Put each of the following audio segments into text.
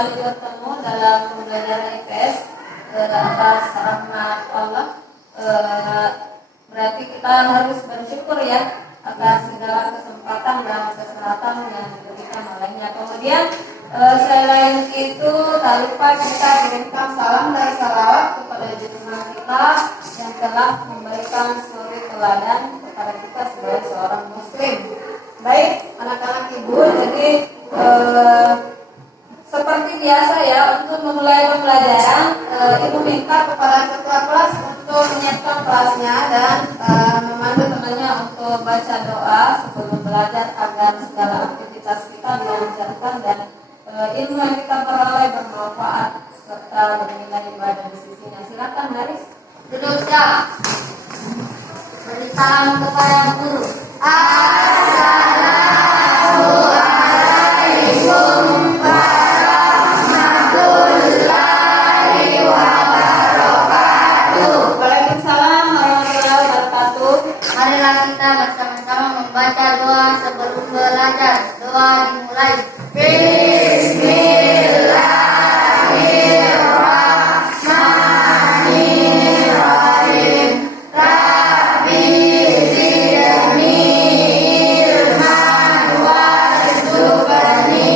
kembali bertemu dalam pembelajaran IPS atas rahmat Allah. Berarti kita harus bersyukur ya atas segala kesempatan dan kesehatan yang diberikan olehnya. Kemudian selain itu tak lupa kita kirimkan salam dan salawat kepada junjungan kita yang telah memberikan suri teladan kepada kita sebagai seorang muslim. Baik anak-anak ibu, jadi seperti biasa ya, untuk memulai pembelajaran ibu minta kepada ketua kelas untuk menyiapkan kelasnya dan memandu temannya untuk baca doa sebelum belajar agar segala aktivitas kita dilancarkan dan ilmu yang kita peroleh bermanfaat serta bernilai ibadah di sisinya. Silakan Haris. Duduk ya. Beri salam kepada guru. Assalamualaikum warahmatullahi wabarakatuh. Waalaikumsalam warahmatullahi wabarakatuh. Marilah kita bersama-sama membaca doa sebelum belajar. Doa dimulai. Bismillahirrahmanirrahim. Rabbi zidni ilman warzuqni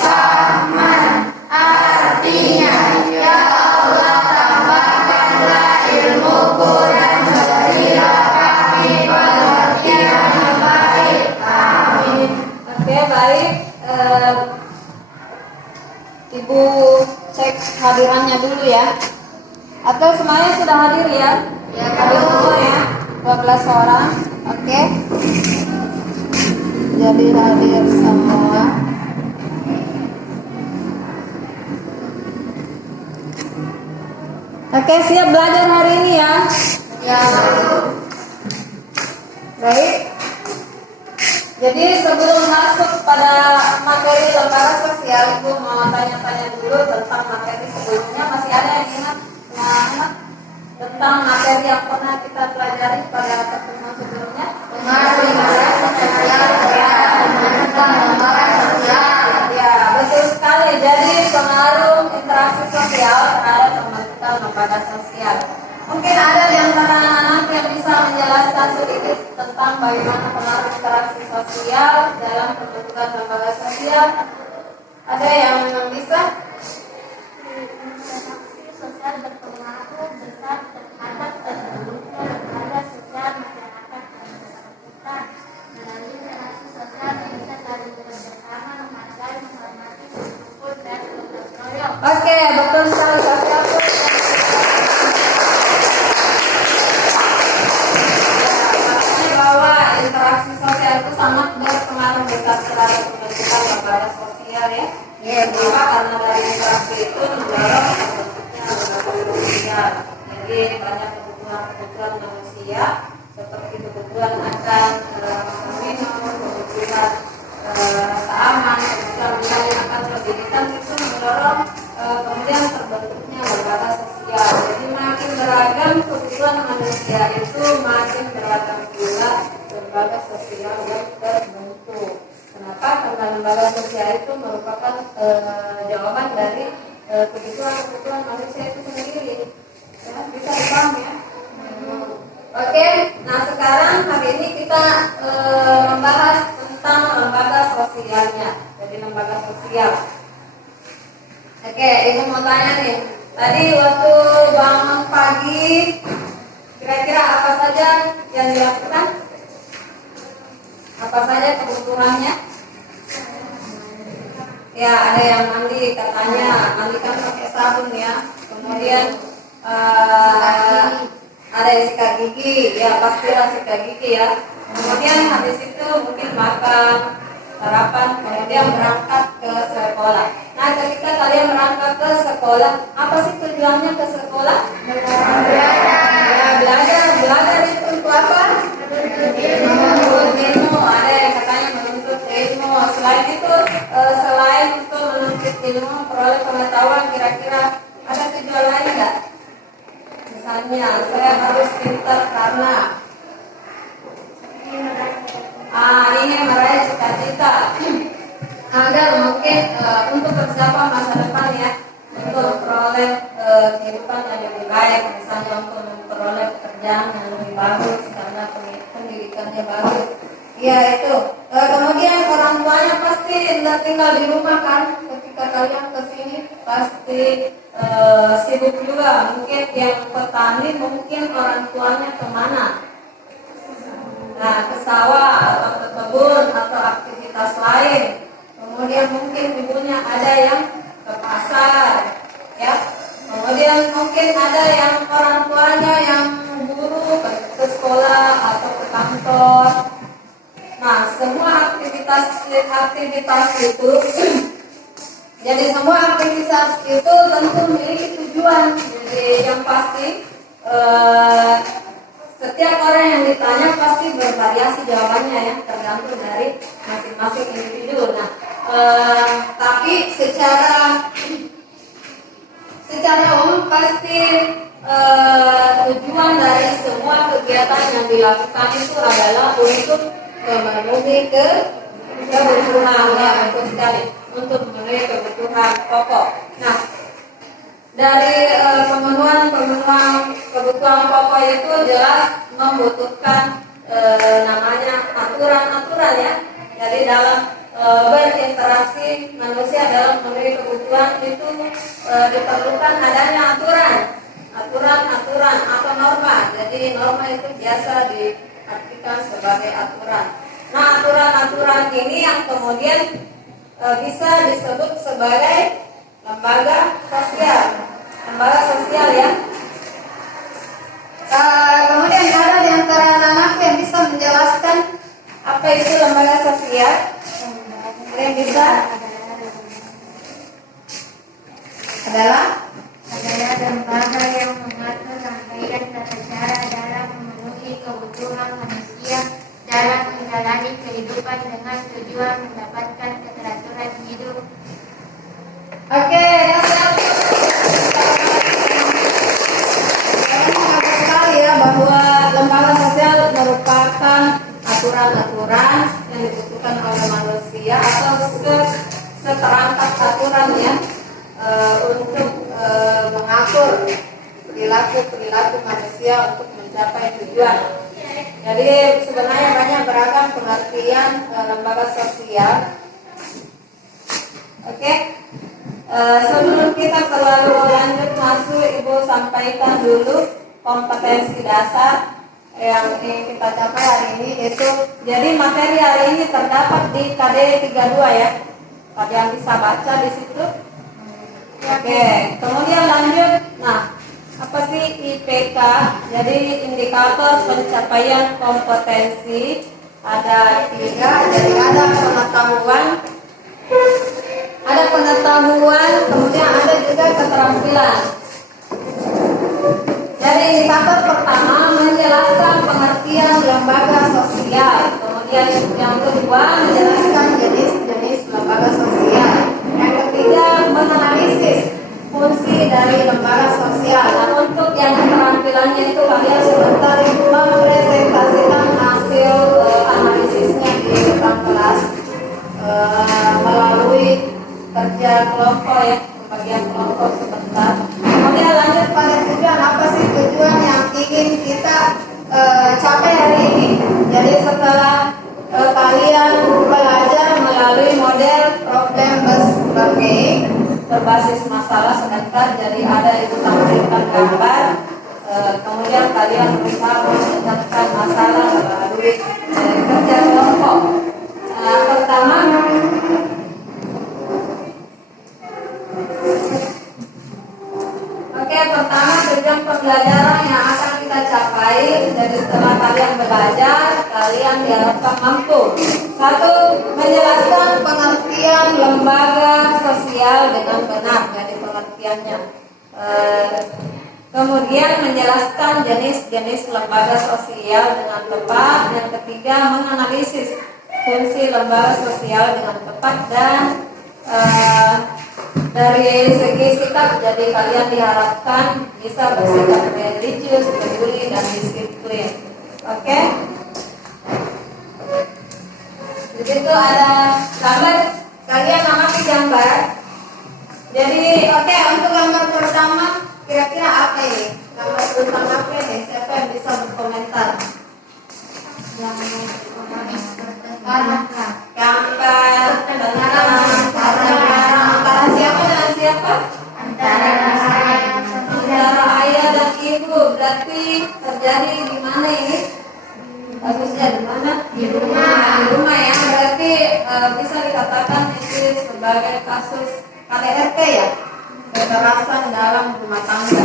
fahman. Artinya, ya Allah, tambahkanlah ilmuku dan berilah kami pengertian yang baik. Amin. Oke, baik. Ibu cek hadirannya dulu ya. Atau semuanya sudah hadir ya? Ya, hadir semua ya. 12 orang. Oke. Jadi hadir semua. Oke, siap belajar hari ini ya? Ya. Baik. Jadi sebelum masuk pada materi lembaga sosial, Ibu mau tanya-tanya dulu tentang materi sebelumnya. Masih ada yang ingat tentang materi yang pernah kita pelajari pada pertemuan sebelumnya? Ya, betul sekali. Jadi pengaruh interaksi sosial terhadap pembentukan lembaga sosial. Mungkin ada di antara anak yang bisa menjelaskan sedikit tentang bagaimana pengaruh interaksi sosial dalam pembentukan lembaga sosial. Ada yang bisa? Interaksi sosial berpengaruh besar terhadap terbentuknya lembaga sosial masyarakat dan kita. Melalui interaksi sosial bisa saling bekerjasama, menghargai, menghormati, berkumpul dan bergotong royong. Oke, betul sekali. Kasih aplaus. Bahwa interaksi sosial itu sangat berpengaruh besar terhadap pembentukan lembaga sosial ya. Kenapa? Karena dari interaksi itu mendorong terbentuknya lembaga sosial. Jadi banyak kebutuhan manusia seperti kebutuhan akan minum, kebutuhan keamanan, kebutuhan mencari akan pendidikan itu mendorong kemudian terbentuknya lembaga sosial. Jadi makin beragam kebutuhan manusia itu makin beragam pula lembaga sosial yang terbentuk. Kenapa? Karena lembaga sosial itu merupakan jawaban dari kebutuhan manusia itu sendiri. Ya, bisa dipahami ya? Oke, nah sekarang hari ini kita membahas tentang lembaga sosialnya. Jadi lembaga sosial. Oke, ibu mau tanya nih. Tadi waktu bangun pagi, kira-kira apa saja yang dilakukan? Apa saja kebutuhannya? Ya, ada yang mandi katanya, mandi kan pakai sabun ya. Kemudian ada yang sikat gigi, ya pastilah sikat gigi ya. Kemudian habis itu mungkin makan, sarapan, kemudian berangkat ke sekolah. Nah, ketika kalian berangkat ke sekolah, apa sih tujuannya ke sekolah? Belajar itu untuk apa? Menuntut ilmu. Ada yang katanya menuntut ilmu. Selain itu, selain untuk menuntut ilmu, peroleh pengetahuan, kira-kira ada tujuan lain nggak? Misalnya, saya harus pintar karena ingin meraih cita-cita agar Oke, untuk persiapan masa depan ya, untuk memperoleh kehidupan yang lebih baik, misalnya untuk memperoleh pekerjaan yang lebih bagus karena pendidikannya bagus. Ya itu. Kemudian orang tuanya pasti tinggal di rumah kan, ketika kalian kesini pasti sibuk juga. Mungkin yang petani mungkin orang tuanya kemana? Nah, ke sawah atau ke kebun atau aktivitas lain. Kemudian mungkin ibunya ada yang ke pasar, ya. Kemudian mungkin ada yang orang tuanya yang guru ke sekolah atau ke kantor. Nah, semua aktivitas itu, jadi semua aktivitas itu tentu memiliki tujuan. Jadi yang pasti setiap orang yang ditanya pasti bervariasi jawabannya ya, tergantung dari masing-masing individu. Nah, tapi secara umum pasti tujuan dari semua kegiatan yang dilakukan itu adalah untuk memenuhi kebutuhan ya, betul sekali, untuk memenuhi kebutuhan pokok. Nah, dari pemenuhan kebutuhan pokok itu jelas membutuhkan namanya aturan-aturan ya. Jadi dalam berinteraksi manusia dalam memenuhi kebutuhan itu diperlukan adanya aturan atau norma. Jadi norma itu biasa diartikan sebagai aturan. Nah, aturan-aturan ini yang kemudian bisa disebut sebagai lembaga sosial ya. Kemudian ada di antara anak yang bisa menjelaskan apa itu lembaga sosial? Yang bisa adalah lembaga yang mengatur rangkaian tata cara dalam memenuhi kebutuhan manusia dalam menjalani kehidupan dengan tujuan mendapatkan keteraturan hidup. Oke, sekali ya bahwa lembaga sosial merupakan aturan-aturan yang dibutuhkan oleh manusia atau seperangkat aturan ya untuk mengatur perilaku manusia untuk mencapai tujuan. Jadi sebenarnya banyak beragam pengertian lembaga sosial. Oke. Sebelum kita terlalu lanjut masuk, Ibu sampaikan dulu kompetensi dasar yang ingin kita capai hari ini itu. Jadi materi hari ini terdapat di KD 32 ya. Pada yang bisa baca di situ. Oke, kemudian lanjut. Nah, apa sih IPK? Jadi indikator pencapaian kompetensi ada 3. Jadi ada pengetahuan, kemudian ada juga keterampilan. Jadi indikator pertama menjelaskan pengertian lembaga sosial. Kemudian yang kedua menjelaskan jenis-jenis lembaga sosial. Yang ketiga menganalisis fungsi dari lembaga sosial. Nah, untuk yang keterampilannya itu kalian sebentar mempresentasikan hasil analisisnya di depan kelas melalui kerja kelompok ya, pembagian kelompok sebentar. Kemudian lanjut pada tujuan, apa sih tujuan yang ingin kita capai hari ini. Jadi setelah kalian belajar melalui model problem based learning berbasis masalah sebentar, jadi ada itu tampilkan gambar, kemudian kalian berusaha memecahkan masalah melalui kerja kelompok. Pertama, pertama tujuan pembelajaran yang akan kita capai. Jadi setelah kalian belajar, kalian diharapkan mampu. 1. Menjelaskan pengertian lembaga sosial dengan benar. Jadi pengertiannya. Kemudian menjelaskan jenis-jenis lembaga sosial dengan tepat. Yang ketiga, menganalisis fungsi lembaga sosial dengan tepat. Dan dari segi sikap, jadi kalian diharapkan bisa bersikap religius, peduli, dan disiplin. Oke? Di situ ada gambar, kalian amati gambar. Jadi oke, untuk gambar pertama kira-kira apa ini? Gambar tentang apa ini? Siapa yang bisa berkomentar? Gambar antara siapa dan siapa? Antara ayah dan ibu. Berarti terjadi di mana ini? Kasusnya di mana? Di rumah. Di rumah ya. Berarti bisa dikatakan ini sebagai kasus KDRT ya, kekerasan dalam rumah tangga.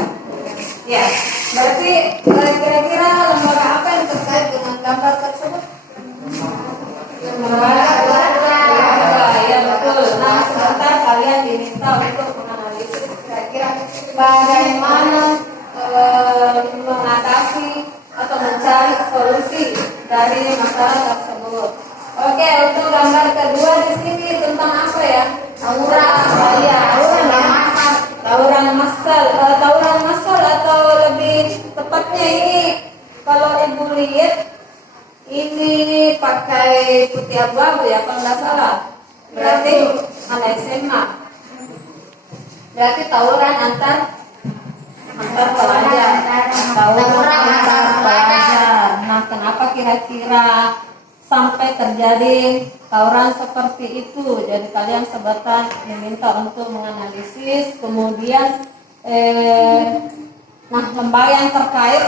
Ya. Berarti kira-kira lembaga apa yang terkait dengan gambar tersebut? Ya betul. Nah, sebentar kalian diminta untuk menganalisis kira-kira bagaimana mengatasi atau mencari solusi dari masalah tersebut. Oke, untuk gambar kedua di sini tentang apa ya? Tawuran. Ya, tawuran massal atau lebih tepatnya ini kalau ibu lihat ini pakai putih abu-abu ya kalau nggak salah. Berarti anak SMA. Berarti tawuran antar pelajar. Tawuran antar pelajar. Nah, kenapa kira-kira sampai terjadi tawuran seperti itu? Jadi kalian sebatas diminta untuk menganalisis, kemudian lembaga yang terkait,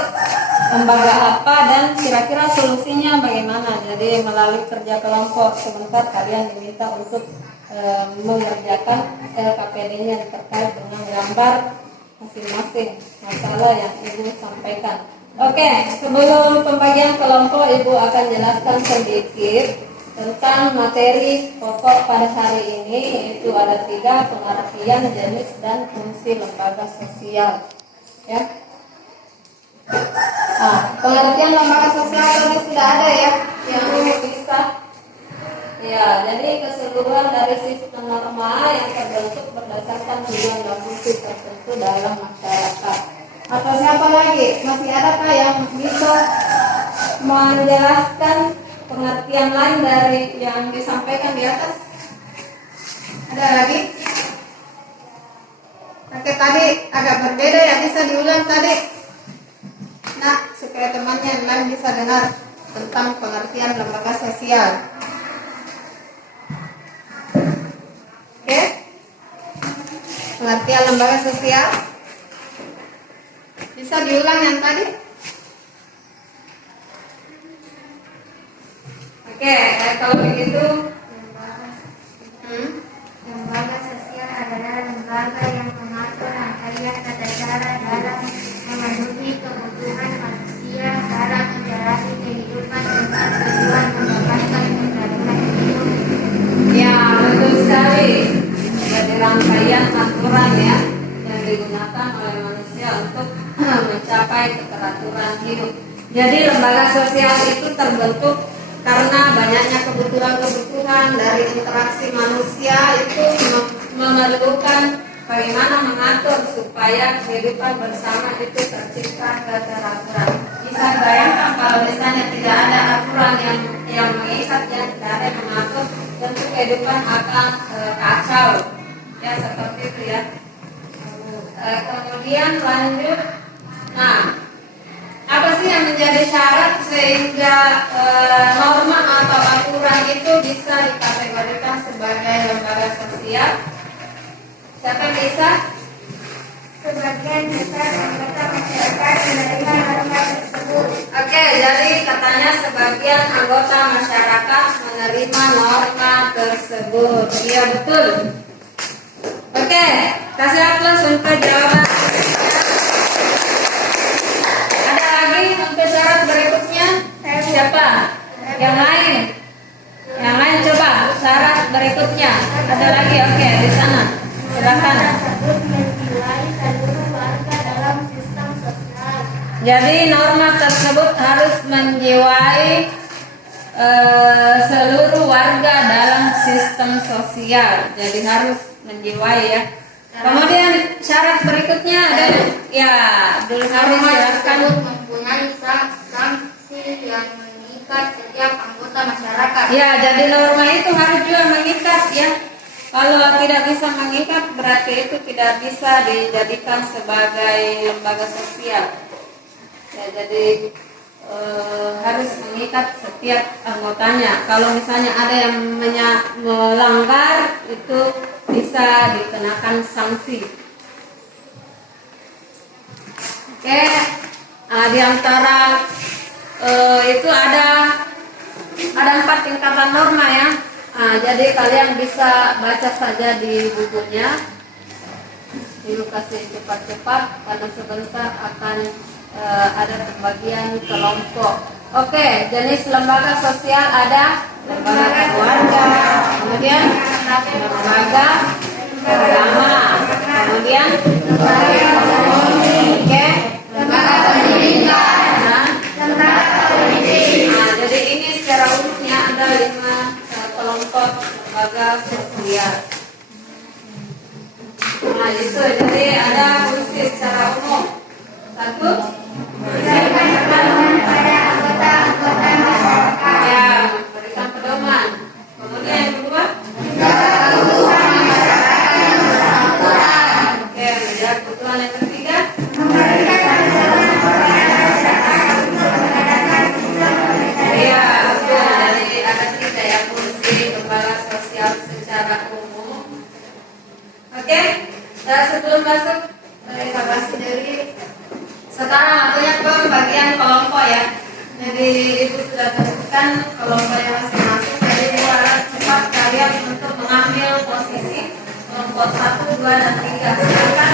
lembaga apa dan kira-kira solusinya bagaimana. Jadi melalui kerja kelompok sebentar kalian diminta untuk mengerjakan LKPD-nya terkait dengan gambar masing-masing masalah yang ibu sampaikan. Oke, sebelum pembagian kelompok ibu akan jelaskan sedikit tentang materi pokok pada hari ini, yaitu ada 3: pengertian, jenis, dan fungsi lembaga sosial. Ya. Nah, pengertian lembaga sosial ini sudah ada ya, yang bisa. Ya, jadi keseluruhan dari sistem norma yang terbentuk berdasarkan tujuan dan fungsi tertentu dalam masyarakat. Atau siapa lagi? Masih adakah yang bisa menjelaskan pengertian lain dari yang disampaikan di atas? Ada lagi? Oke, tadi agak berbeda ya, bisa diulang tadi. Nah, supaya temannya yang lain bisa dengar tentang pengertian lembaga sosial. Oke? Pengertian lembaga sosial. Bisa diulang yang tadi? Oke, kalau begitu Lembaga sosial adalah lembaga yang mengatur rangkaian tata cara dalam memenuhi kebutuhan manusia dalam menjalani kehidupan dengan tujuan mendapatkan keadilan hidup. ya, betul sekali. Jadi rangkaian aturan ya yang digunakan oleh manusia untuk mencapai keteraturan hidup. Jadi lembaga sosial itu terbentuk karena banyaknya kebutuhan-kebutuhan dari interaksi manusia itu memerlukan bagaimana mengatur supaya kehidupan bersama itu tercipta keteraturan. Bisa bayangkan kalau misalnya tidak ada aturan yang mengikat, yang tidak ada yang mengatur, tentu kehidupan akan kacau. Ya seperti itu ya. Kemudian lanjut. Nah, apa sih yang menjadi syarat sehingga norma atau aturan itu bisa dikategorikan sebagai lembaga sosial? Siapa yang bisa? Sebagian besar anggota masyarakat menerima norma tersebut. Oke, jadi katanya sebagian anggota masyarakat menerima norma tersebut. Iya betul. Oke, kasih aplaus untuk jawaban. Untuk syarat berikutnya siapa? Yang lain? Yang lain coba syarat berikutnya. Ada lagi? Oke, di sana. Silakan. Tersebut menjiwai seluruh warga dalam sistem sosial. Jadi norma tersebut harus menjiwai seluruh warga dalam sistem sosial. Jadi harus menjiwai ya. Kemudian syarat berikutnya ada ya, dulu harus silakan. Mempunyai sanksi yang mengikat setiap anggota masyarakat. Ya, jadi norma itu harus juga mengikat ya. Kalau tidak bisa mengikat berarti itu tidak bisa dijadikan sebagai lembaga sosial. Ya, jadi harus mengikat setiap anggotanya. Kalau misalnya ada yang melanggar itu bisa dikenakan sanksi. Oke, di antara itu ada 4 tingkatan norma ya. Jadi kalian bisa baca saja di bukunya. Ibu kasih cepat-cepat karena sebentar akan ada pembagian kelompok. Oke, jenis lembaga sosial ada lembaga keluarga, kemudian lembaga agama, kemudian lembaga pendidikan, lembaga politik. Jadi ini secara umumnya ada 5 kelompok lembaga sosial. Itu jadi ada fungsi secara umum. 1, memberikan pedoman pada anggota-anggota masyarakat. Ya, memberikan pedoman. Kemudian yang kedua, menjaga kebutuhan masyarakat yang bersangkutan. Oke, menjaga kebutuhan. Yang ketiga, memberikan pedoman kepada masyarakat untuk mengadakan sistem pemberdayaan. Iya, betul. Jadi ada 3 ya fungsi lembaga sosial secara umum. Oke, dan sebelum masuk kita bahas dari sekarang waktunya pembagian kelompok ya. Jadi ibu sudah tentukan kelompok yang masing-masing. Jadi ibu harap cepat kalian untuk mengambil posisi kelompok 1, 2, dan 3. Silakan.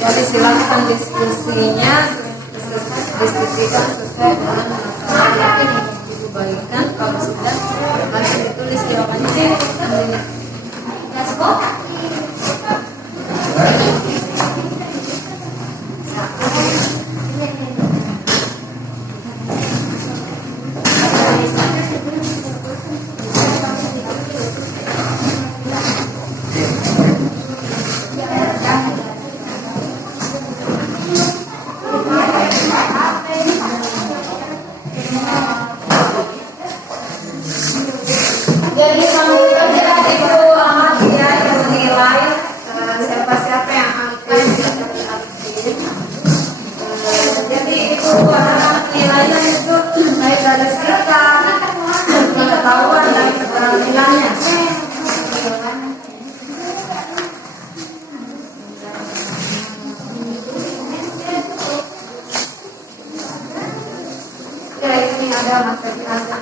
Jadi silakan diskusinya diskusikan sesuai dengan masalah yang ingin ibu bagikan. Kalau sudah langsung ditulis jawabannya. Let's go. Jadi kamu tidak itu amat tidak yang menilai siapa-siapa yang akan jadi itu adalah nilainya itu baik dari sekitar pengetahuan dan keterampilannya. Ya ini ada materi azan.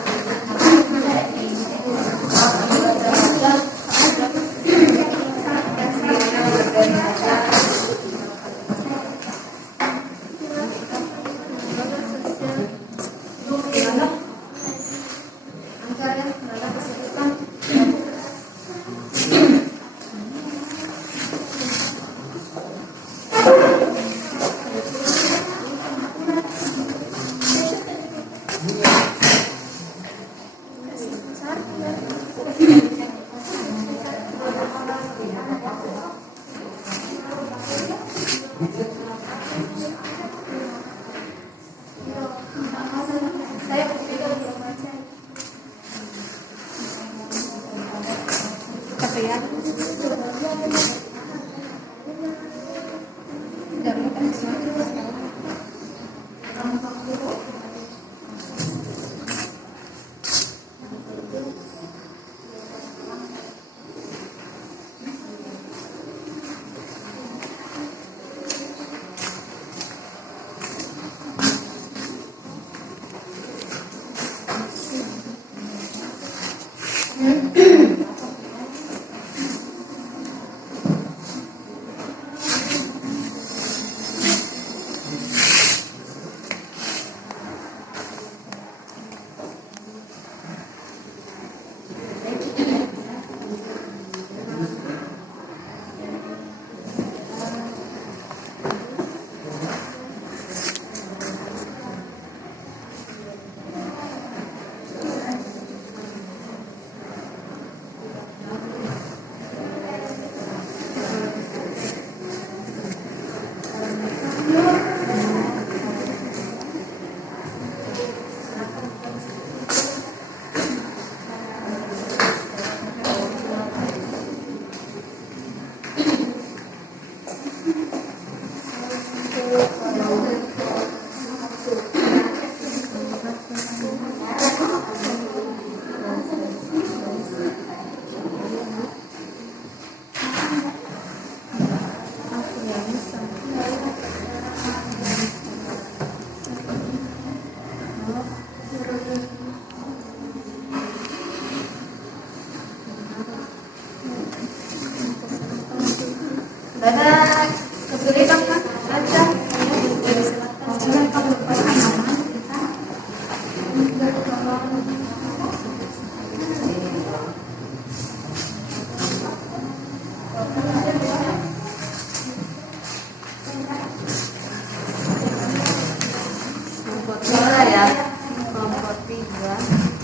Ada kesulitan kan? Ada. Jangan kamu lupakan nama kita. Kelompok 2 ya. Kelompok 3.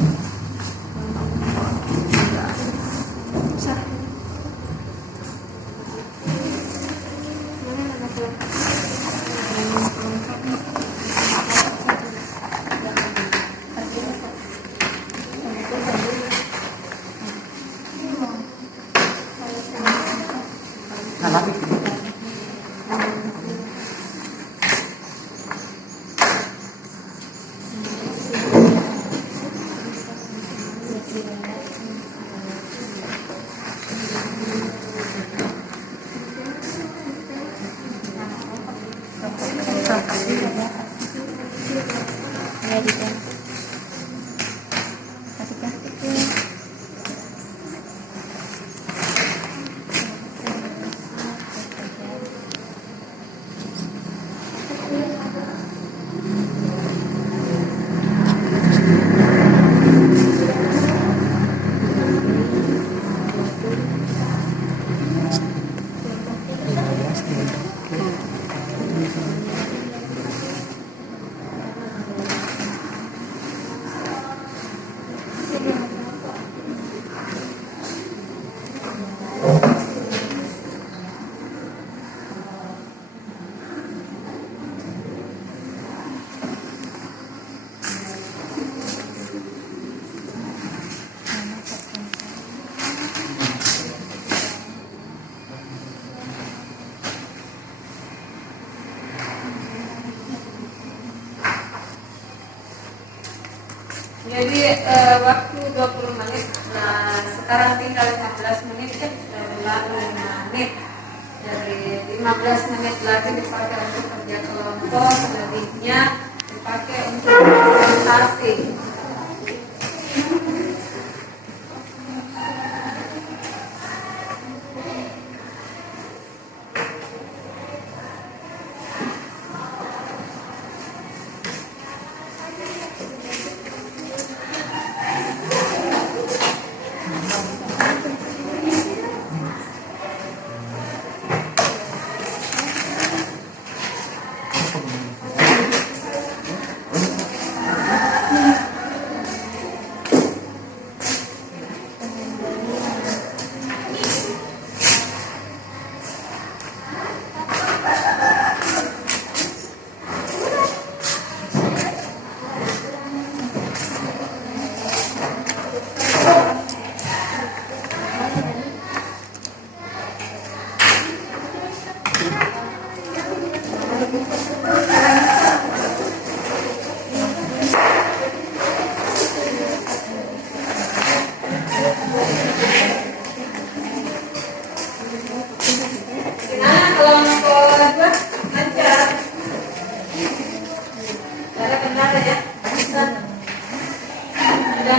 Jadi waktu 20 menit. Nah, sekarang tinggal 15 menit kan berlalu 5 menit. Jadi 15 menit lagi dipakai untuk kerja kelompok, selebihnya dipakai untuk presentasi. Gimana kalau nomor 2 lancar? Cara benar ya? Ada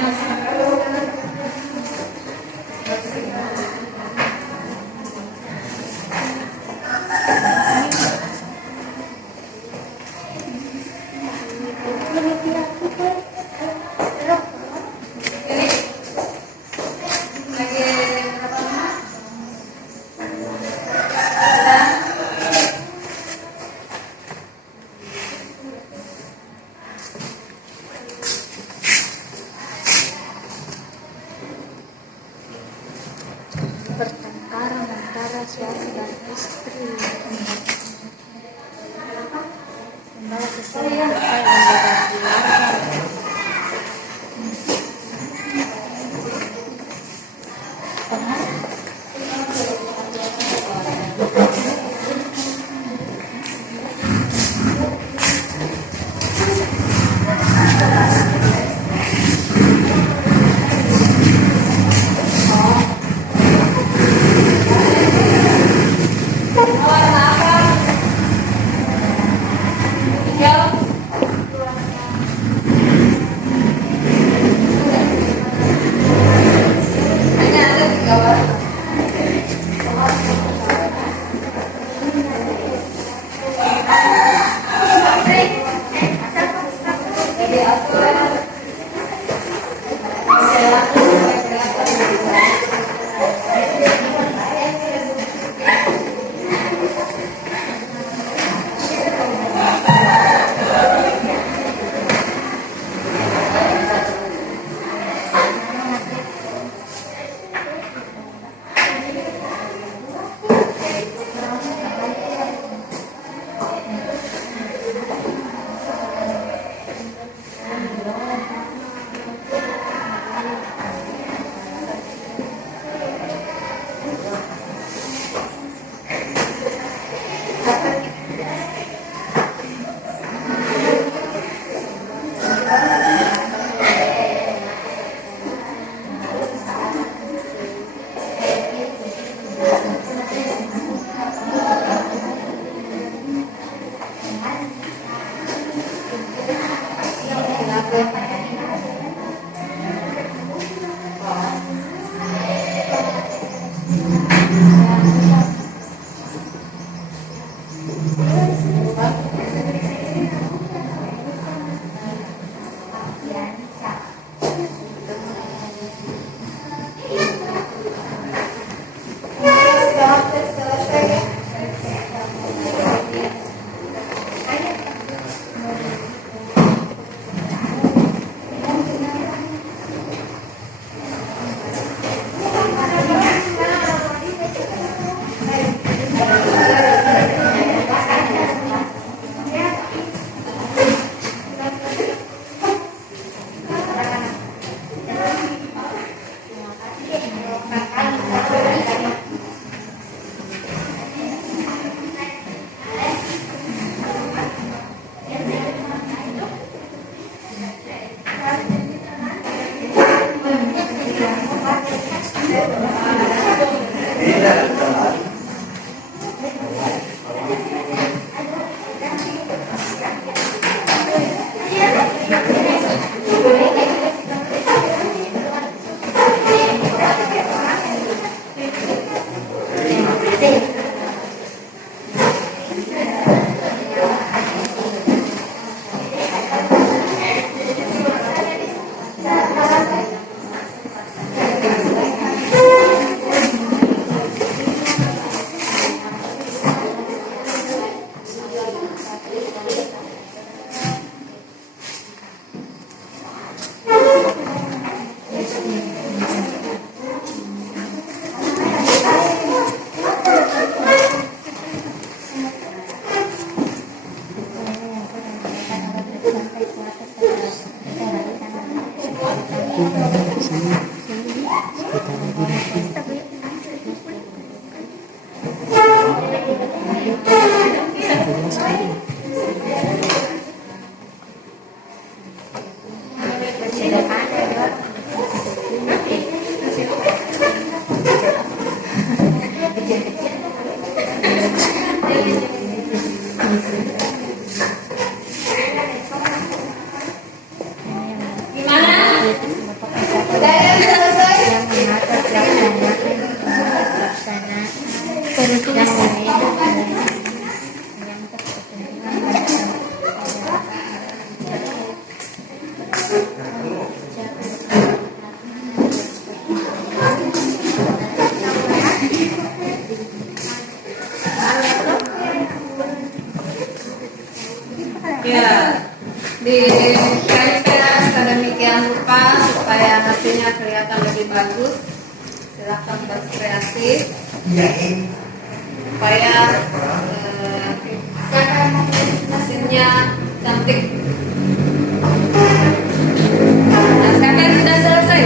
ini lagi berapa lama? Pertengkaran antara suami dan istri membawa kesulitan dalam keluarga. Ya, dikaitkan sedemikian rupa supaya hasilnya kelihatan lebih bagus. Silahkan berkreasi supaya hasilnya cantik. Nah, sekarang sudah selesai.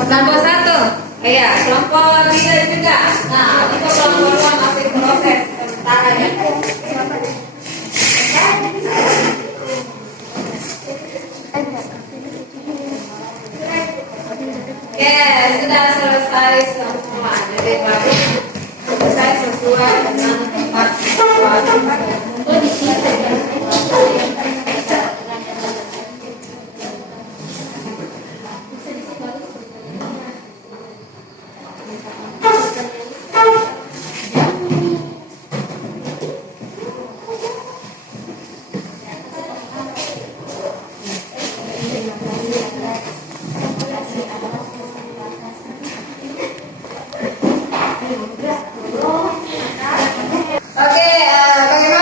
Kelompok 1, iya, kelompok 3 juga. Nah, itu kelompok 2 masih proses sementara ya. Oke, sudah selesai semua. Jadi baru selesai sesuai dengan tempat bagaimana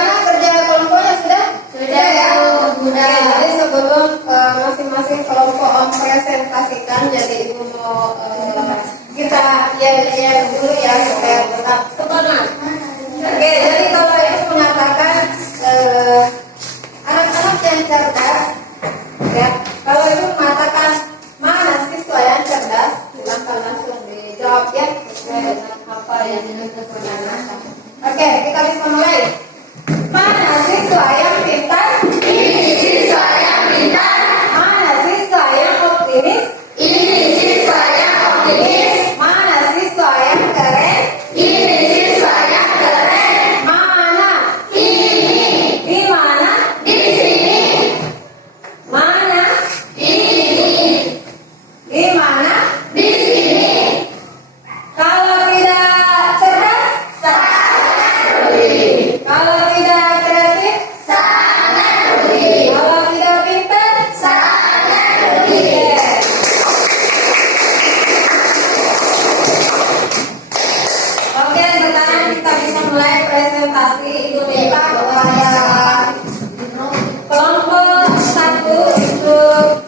kerja kelompoknya sudah? Sudah ya. Sudah. Jadi sebelum masing-masing kelompok mempresentasikan, jadi ibu mau kita ya dulu ya supaya tetap semangat. Oke, jadi kalau ibu mengatakan anak-anak yang cerdas, ya. Kalau ibu mengatakan mana siswa yang cerdas, silakan langsung dijawab ya sesuai dengan apa yang dilakukan. Oke, kita bisa mulai. Mana siswa yang pintar? Ini siswa yang pintar. Mana siswa yang optimis? Ini siswa yang optimis. Mana siswa yang keren? Ini siswa yang keren. Mana? Ini. Di mana? Di sini. Mana? Di sini. Di mana? Di sini. Kalau tidak cerdas, kalau tidak kreatif, sangat rugi. Kalau tidak pintar, sangat rugi. Oke, sekarang kita bisa mulai presentasi Ibu Nita kepada kelompok 1 untuk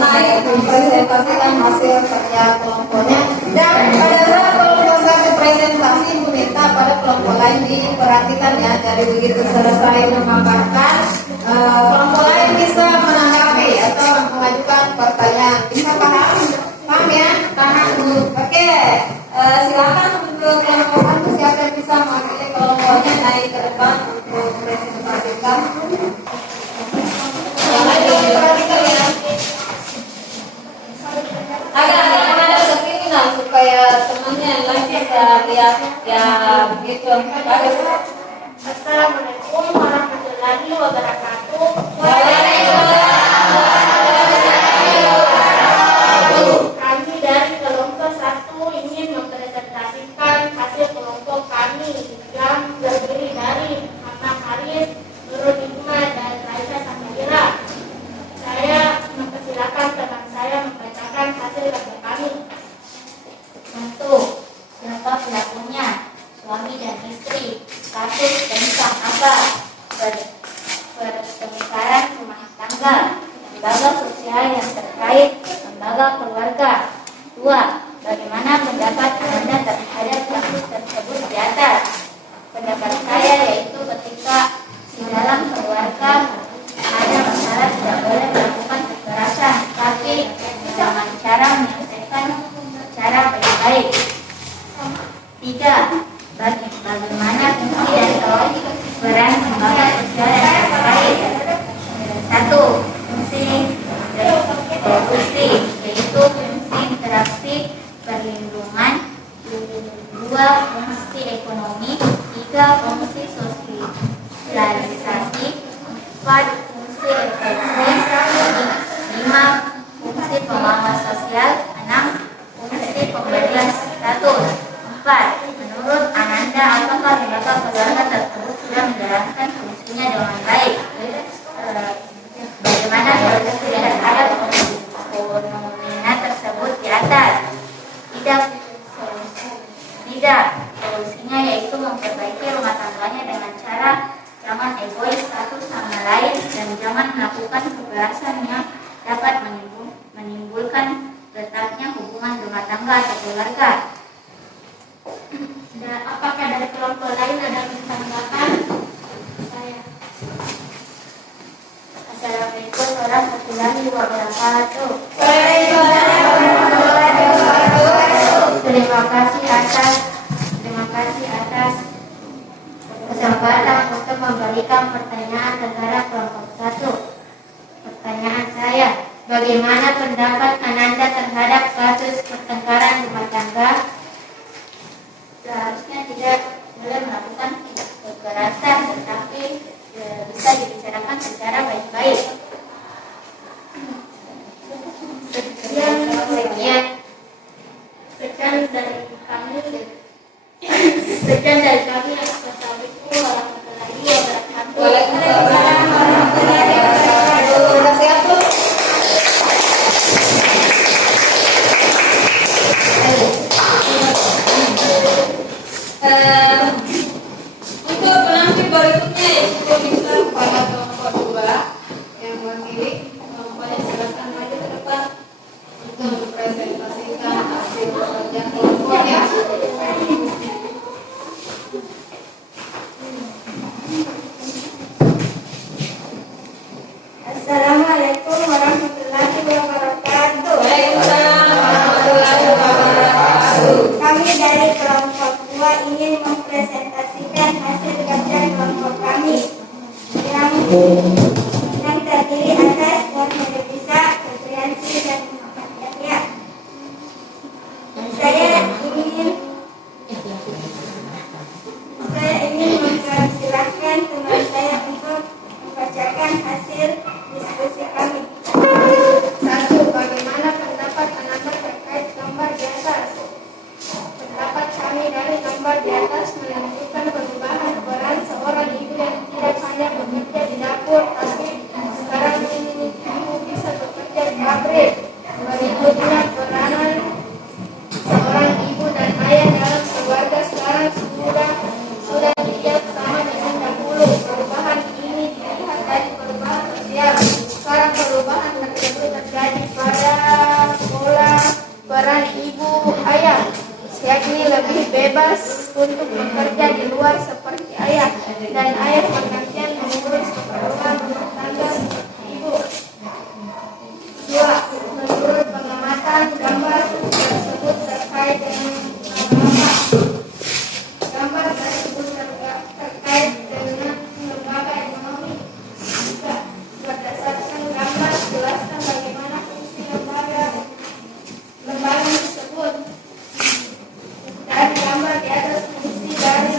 naik mempresentasikan hasil kerja kelompoknya. Dan pada saat kelompok 1 presentasi, Ibu minta pada kelompok lain diperhatikan ya. Jadi begitu selesai memaparkan, kelompok lain bisa menanggapi atau mengajukan pertanyaan. Bisa paham? Paham ya? Paham dulu. Oke, silakan untuk kelompok 1 siapa yang bisa mewakili kelompoknya naik ke depan untuk presentasikan. Jangan diperhatikan ya. Agak menghadap ke sini nah supaya temannya yang lain bisa lihat ya begitu. Bagus. Assalamualaikum warahmatullahi wabarakatuh. Waalaikumsalam keluarga kami. Satu, siapa pelakunya? Suami dan istri. Kasus tentang apa? Pertengkaran rumah tangga. Lembaga sosial yang terkait. Lembaga keluarga. Dua, bagaimana pendapat Anda terhadap kasus tersebut di atas? Pendapat saya yaitu ketika di dalam keluarga ada masalah tidak boleh melakukan kekerasan, tapi dengan cara menyelesaikan secara baik-baik. Tiga, bagaimana fungsi dan peran lembaga sosial yang terkait? Satu, fungsi yaitu fungsi interaksi perlindungan. Dua, fungsi ekonomi. Tiga, fungsi sosialisasi. Empat, fungsi edukasi. Lima, fungsi pengawas sosial. Enam, fungsi pemberian status. Empat, menurut Ananda, apakah lembaga keluarga tersebut sudah menjalankan fungsinya dengan baik? Bagaimana solusi terhadap fenomena tersebut di atas? Tidak, solusinya yaitu memperbaiki rumah tangganya dengan cara jangan egois satu sama lain dan jangan melakukan kekerasan yang dapat menimbulkan retaknya hubungan rumah tangga atau keluarga. Apakah dari kelompok lain ada tanggapan? Saya. Assalamualaikum warahmatullahi wabarakatuh. Terima kasih atas kesempatan untuk memberikan pertanyaan terhadap kelompok 1. Pertanyaan saya, bagaimana pendapat Ananda terhadap kasus pertengkaran rumah tangga? Seharusnya tidak boleh melakukan kekerasan, tetapi bisa dibicarakan secara baik-baik. Sekian dari kami. Assalamualaikum warahmatullahi wabarakatuh. Waalaikumsalam warahmatullahi wabarakatuh. Sudah siap belum? Untuk penampil berikutnya yaitu pemirsa kepada kelompok 2 yang mewakili kelompoknya, silakan maju ke depan untuk mempresentasikan hasil kerja kelompoknya. Assalamualaikum warahmatullahi wabarakatuh. Waalaikumsalam warahmatullahi wabarakatuh. Kami dari kelompok 2 ingin mempresentasikan hasil kerja kelompok kami yang terdiri atas Warna Devisa, Febrianti, dan Muhammad Yahya. Saya ingin mempersilahkan teman saya untuk membacakan hasil diskusi kami. 1. Bagaimana pendapat Ananda terkait gambar di atas? Pendapat kami dari gambar di atas menunjukkan perubahan peran seorang ibu yang tidak hanya bekerja di dapur, tapi sekarang ibu bisa bekerja di pabrik. Berikutnya peranan seorang ibu dan ayah dalam keluarga sekarang sudah tidak sama dengan dahulu. Perubahan ini dilihat dari perubahan sosial. Sekarang perubahan tersebut terjadi pada pola peran ibu ayah, yakni lebih bebas untuk bekerja di luar seperti ayah, dan ayah bergantian mengurus keperluan rumah tangga ibu. 2. Menurut pengamatan, gambar tersebut terkait dengan apa? Gambar tersebut terkait dengan lembaga ekonomi. 3. Berdasarkan gambar, jelaskan bagaimana fungsi lembaga tersebut. Dari gambar di atas, fungsi dari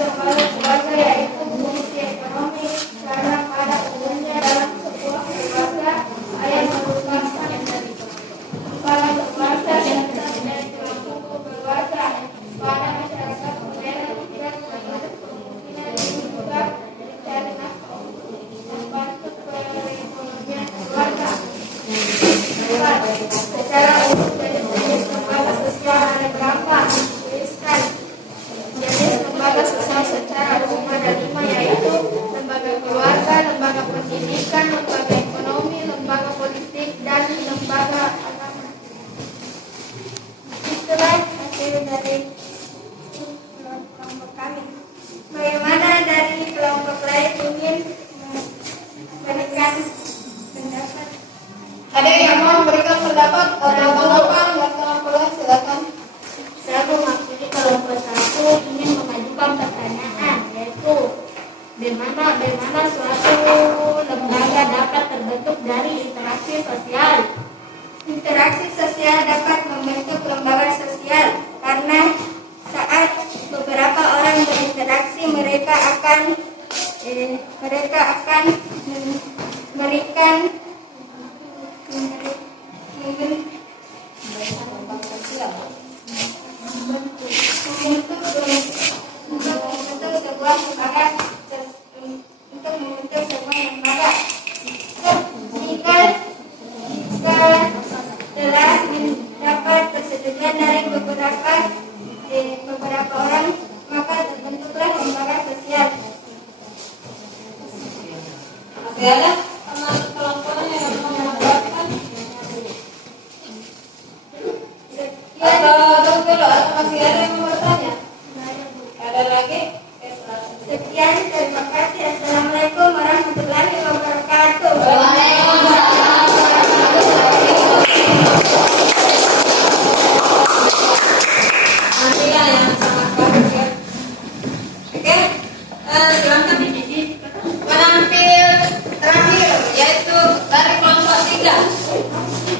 pendapat tanggapan yang kelompok silakan. Saya mewakili kelompok 1 ingin mengajukan pertanyaan, yaitu bagaimana suatu lembaga dapat terbentuk dari interaksi sosial. Interaksi sosial dapat membentuk lembaga sosial karena saat beberapa orang berinteraksi mereka akan memberikan membentuk sebuah lembaga jika telah mendapat persetujuan dari beberapa orang, maka terbentuklah lembaga sosial. Masih ada teman kelompoknya yang mau menambahkan? Atau dulu atau masih ada yang mau bertanya? Ada lagi? Sekian, terima kasih. Assalamualaikum warahmatullahi wabarakatuh. Iya, yang sangat bagus ya. Oke, silakan penampil terakhir yaitu dari kelompok 3.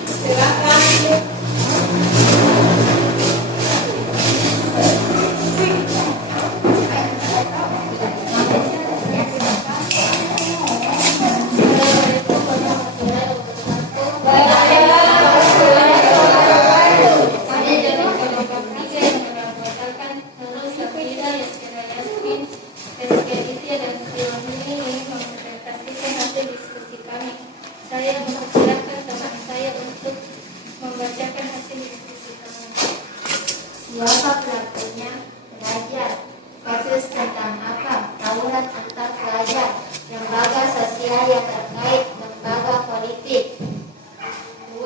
Silakan. Saya mempersilahkan teman saya untuk membacakan hasil diskusi kami. Siapa pelakunya? Pelajar. Kasus tentang apa? Tawuran antar pelajar. Lembaga sosial yang terkait lembaga politik. 2.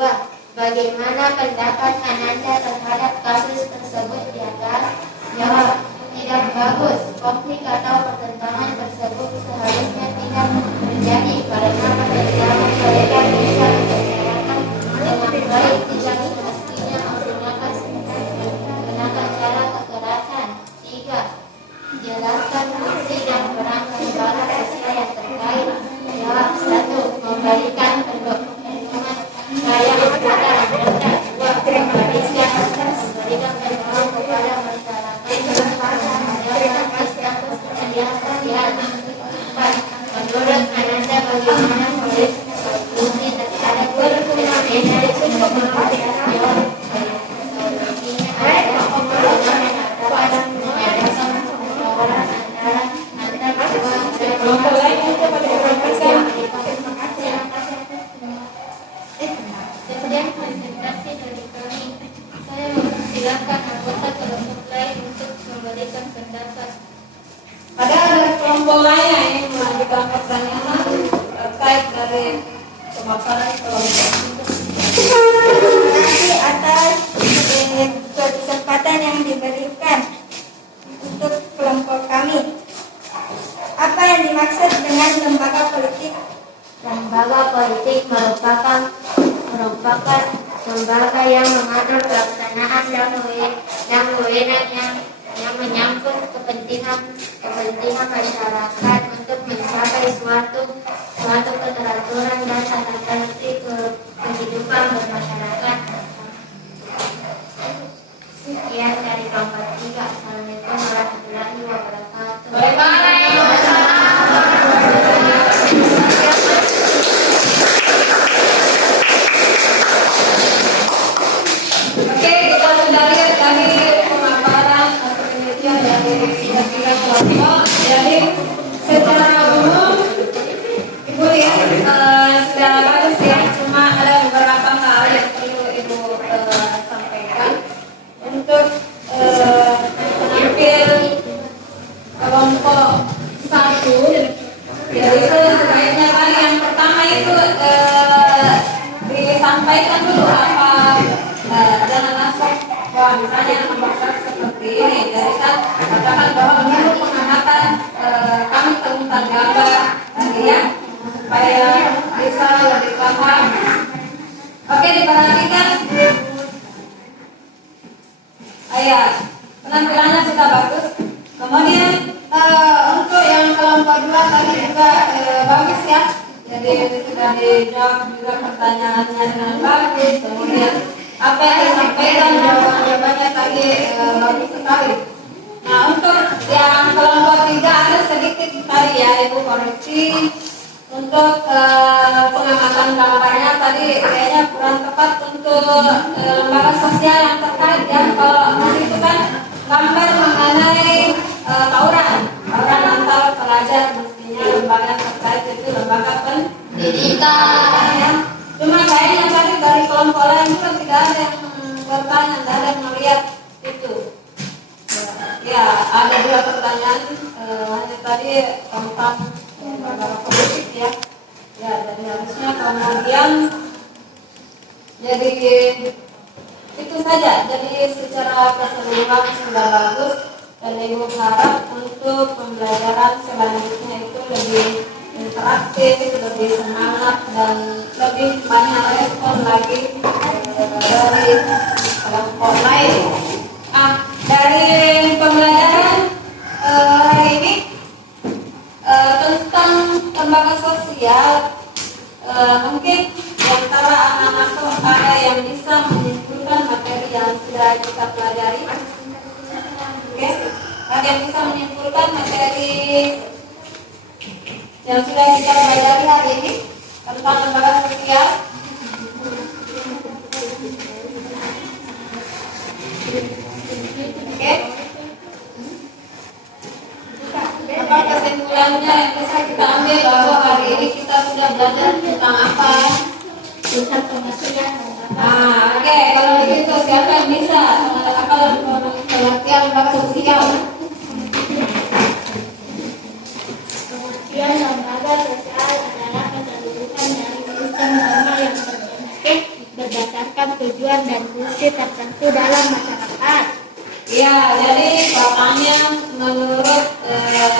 Bagaimana pendapat Ananda terhadap kasus tersebut di atas? Jawab. Tidak bagus. Konflik atau pertentangan tersebut seharusnya tidak terjadi karena pada zaman mereka bisa membicarakan dengan baik, tidak semestinya menggunakan cara kekerasan. 3. Jelaskan fungsi dan peran lembaga sosial yang terkait. Jawab. 1. Memberikan perlindungan saya kepada anggota. 2. Memberikan perlindungan kepada masyarakat. Menurut Ananda bagaimana fungsi terhadap sekian presentasi dari kami. Saya mempersilahkan anggota kelompok lain untuk memberikan pendapat. Ada kelompok lain yang ingin mengajukan pertanyaan terkait dari pemaparan kelompok. Terima kasih atas kesempatan yang diberikan untuk kelompok kami. Apa yang dimaksud dengan lembaga politik? Lembaga politik merupakan lembaga yang mengatur pelaksanaan dan wewenang yang menyangkut kepentingan masyarakat untuk mencapai suatu keteraturan dan tata tertib kehidupan bermasyarakat. Sekian dari kelompok 3. Assalamualaikum warahmatullahi wabarakatuh. Oke, kita sudah lihat tadi pemaparan atau penelitian dari tiga kelompok. Jadi secara umum Ibu lihat sudah bagus ya. Cuma ada beberapa hal yang perlu Ibu sampaikan untuk penampil kelompok 1. Yaitu sebaiknya tadi yang pertama itu disampaikan dulu apa jangan asal bahwa misalnya masyarakat seperti ini. Jadi kan katakan bahwa menurut pengamatan kami tentang gambar tadi ya supaya bisa lebih paham. Oke, diperhatikan sudah dijawab juga pertanyaannya dengan bagus. Kemudian apa yang disampaikan jawabannya tadi bagus sekali. Nah, untuk yang kelompok 3 ada sedikit tadi ya Ibu koreksi. Untuk pengamatan gambarnya tadi kayaknya kurang tepat untuk lembaga sosial yang terkait ya. Kalau itu kan gambar mengenai tawuran antar pelajar, mestinya lembaga terkait itu lembaga pendidikan ya. Cuma kayaknya tadi dari kelompok lain juga tidak ada yang bertanya, tidak ada yang melihat itu. Ya, ada dua pertanyaan hanya tadi tentang lembaga politik ya. Ya, jadi harusnya kemudian jadi itu saja. Jadi secara keseluruhan sudah bagus dan Ibu harap untuk pembelajaran selanjutnya itu lebih interaktif, lebih semangat dan lebih banyak respon lagi dari kelompok lain. Dari pembelajaran hari ini tentang lembaga sosial, mungkin di antara anak-anak ada yang bisa menyimpulkan materi yang sudah kita pelajari. Oke, ada yang bisa menyimpulkan materi yang sudah kita pelajari hari ini tentang lembaga sosial. Oke. Apa kesimpulannya yang bisa kita ambil bahwa hari ini kita sudah belajar tentang apa? Tentang pengertian. Oke. Kalau begitu siapa yang bisa apa pengertian lembaga sosial? Pengertian lembaga sosial adalah keseluruhan dari sistem norma yang berbentuk berdasarkan tujuan dan fungsi tertentu dalam masyarakat. Ya, jadi katanya menurut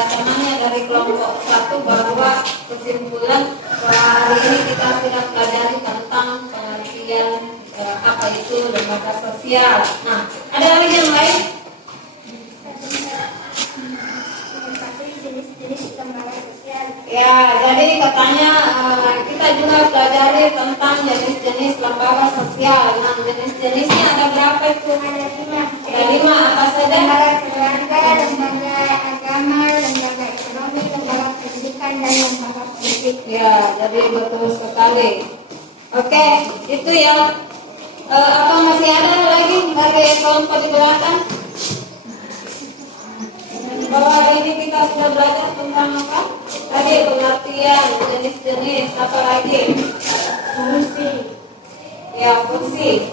temannya dari kelompok 1 bahwa kesimpulan hari ini kita sudah pelajari tentang pengertian apa itu lembaga sosial. Nah, ada lagi yang lain? Jenis-jenis lembaga sosial. Ya, jadi katanya kita juga pelajari tentang jenis-jenis lembaga sosial. Nah, jenis-jenisnya ada berapa itu? Ada 5. Apa saja? Lembaga keluarga, lembaga agama, lembaga ekonomi, lembaga pendidikan, dan lembaga politik. Ya, jadi betul sekali. Oke, itu ya. Apa masih ada lagi dari kelompok di belakang? Bahwa hari ini kita sudah belajar tentang apa? Tadi pengertian, jenis-jenis, apa lagi? Fungsi. Ya, fungsi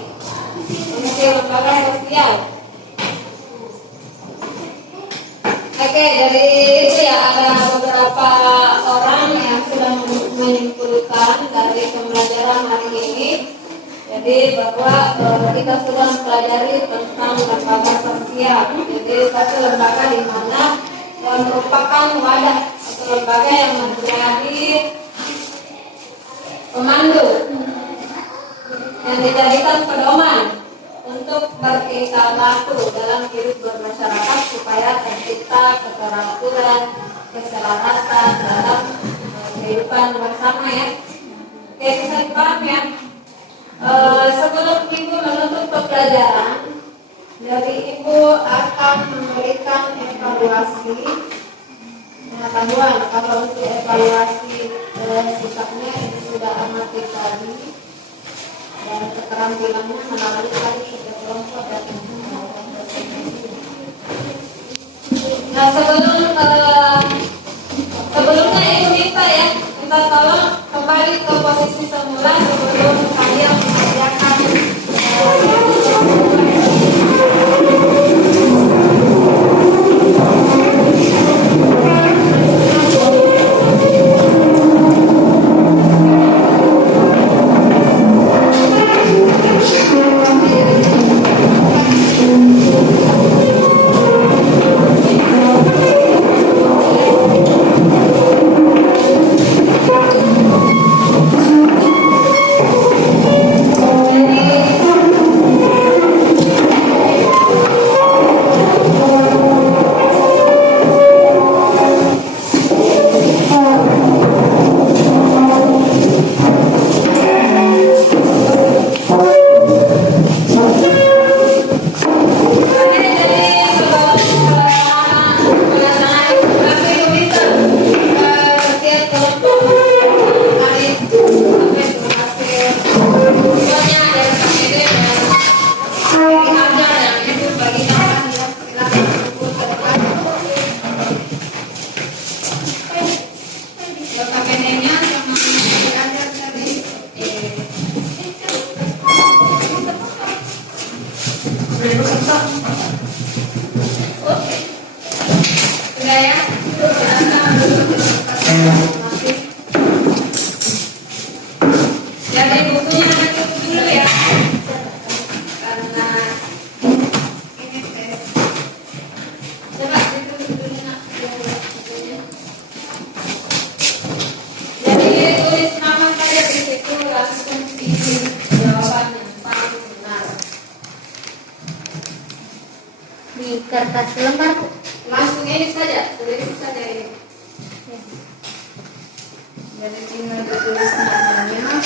lembaga sosial. Oke, dari itu ya ada beberapa orang yang sudah menyimpulkan dari pembelajaran hari ini. Jadi bahwa kita sudah mempelajari tentang lembaga sosial. Jadi satu lembaga di mana merupakan wadah atau lembaga yang menjadi pemandu yang dijadikan pedoman untuk bertingkah laku dalam hidup bermasyarakat supaya tercipta keteraturan, keselarasan dalam kehidupan bersama ya. Oke, bisa dipahami ya. Sebelum Ibu menutup pembelajaran, dari Ibu akan memberikan evaluasi pengetahuan. Kalau untuk evaluasi sikapnya itu sudah amati tadi dan keterampilannya melalui tadi setiap kelompok dan nah sebelumnya Ibu minta ya, kita tolong kembali ke posisi semula sebelum kalian mengerjakan Oke. Sudah ya? Jadi bukunya nanti dulu ya. Karena ini coba ditulis dulu nak bukunya. Jadi tulis nama saja di situ langsung pilih jawaban yang paling benar. Di kertas lembar Bu. Langsung ini saja, tulis saja ini. Jadi tinggal ditulis namanya.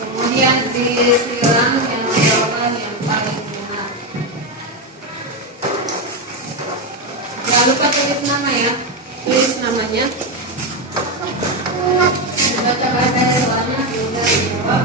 Kemudian disilang yang jawaban yang paling benar. Jangan lupa tulis nama ya. Tulis namanya. Baca-baca soalnya sudah dijawab.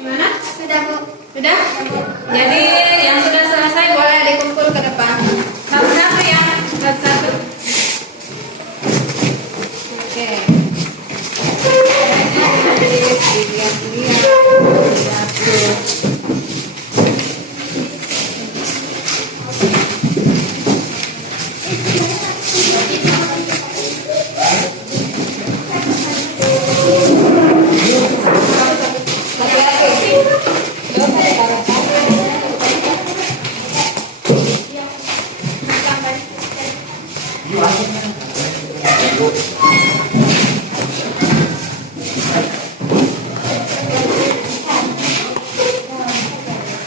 Gimana? Sudah Bu. Sudah? Jadi yang sudah selesai boleh dikumpul ke depan. Satu-satu ya, satu-satu. Oke.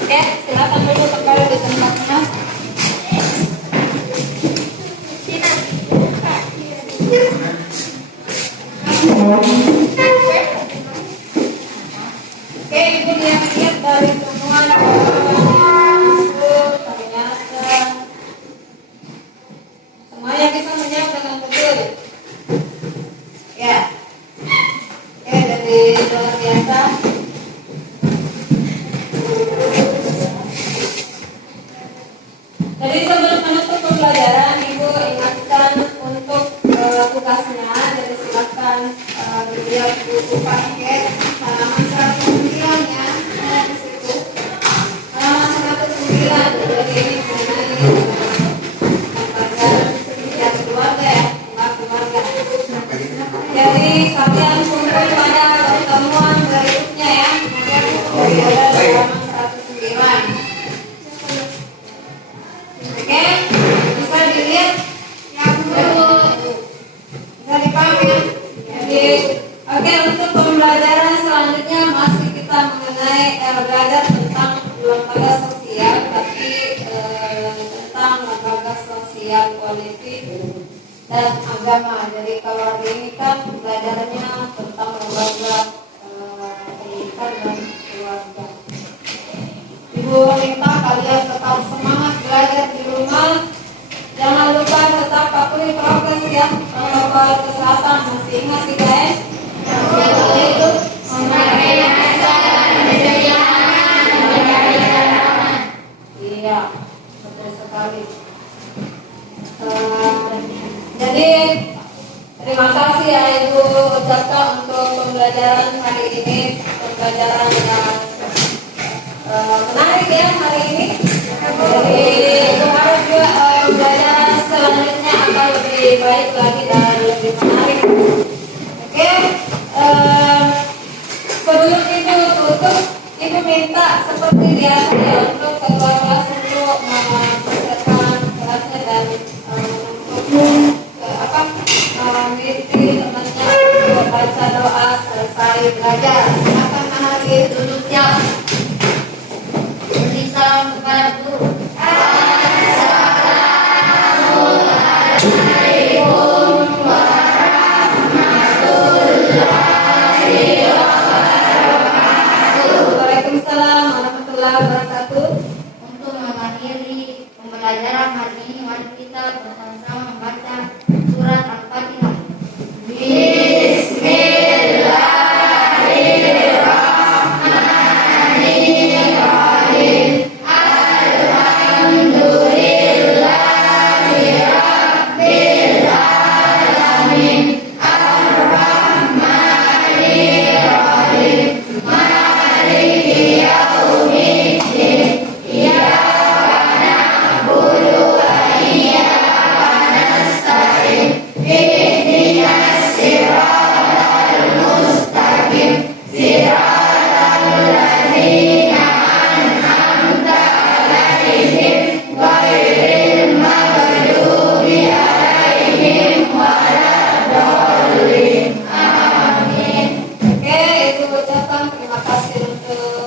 Oke, silakan dulu kembali di tempatnya. Oke, ibu lihat dari semua jawabannya itu ternyata semuanya bisa menjawab dengan betul. Ya. Oke, jadi luar biasa. Jadi sebelum menutup pembelajaran, Ibu ingatkan untuk tugasnya. Jadi silakan dilihat buku paket halaman 109 ya, di situ. Halaman 109. Jadi ini mengenai pembelajaran setiap keluarga ya, keluarga. Jadi kalian kumpul pada pertemuan berikutnya ya. Kemudian ada halaman 109. Oke, bisa dilihat yang dulu, bisa dipahami ya. Jadi, oke, untuk pembelajaran selanjutnya masih kita mengenai belajar tentang lembaga sosial, tapi tentang lembaga sosial politik dan agama. Jadi kalau hari ini kan belajarnya tentang lembaga pendidikan dan keluarga. Ibu minta kalian tetap semangat belajar di rumah. Jangan lupa tetap patuhi prokes ya, protokol kesehatan masih ingat ya guys. Assalamualaikum warahmatullahi wabarakatuh. Iya, betul sekali. Jadi terima kasih ya Ibu ucapkan untuk pembelajaran hari ini, pembelajaran yang menarik ya hari ini. Jadi harus juga belajar selanjutnya akan lebih baik lagi dan lebih menarik. Oke, sebelum Ibu tutup, Ibu meminta seperti biasa ya untuk ketua kelas untuk mempersiapkan kelasnya dan untuk mengisi temannya baca doa selesai belajar. Akan menghadiri duduknya. Beri salam kepada guru. Waalaikumsalam warahmatullahi wabarakatuh. Untuk mengakhiri pembelajaran hari ini, mari kita bersama-sama membaca surat Al-Fatihah.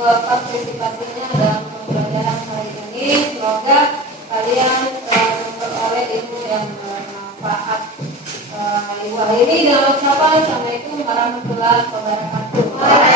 Partisipasinya dalam pembelajaran hari ini. Semoga kalian memperoleh ilmu yang bermanfaat. Ibu akhiri dengan ucapan Assalamualaikum warahmatullahi wabarakatuh.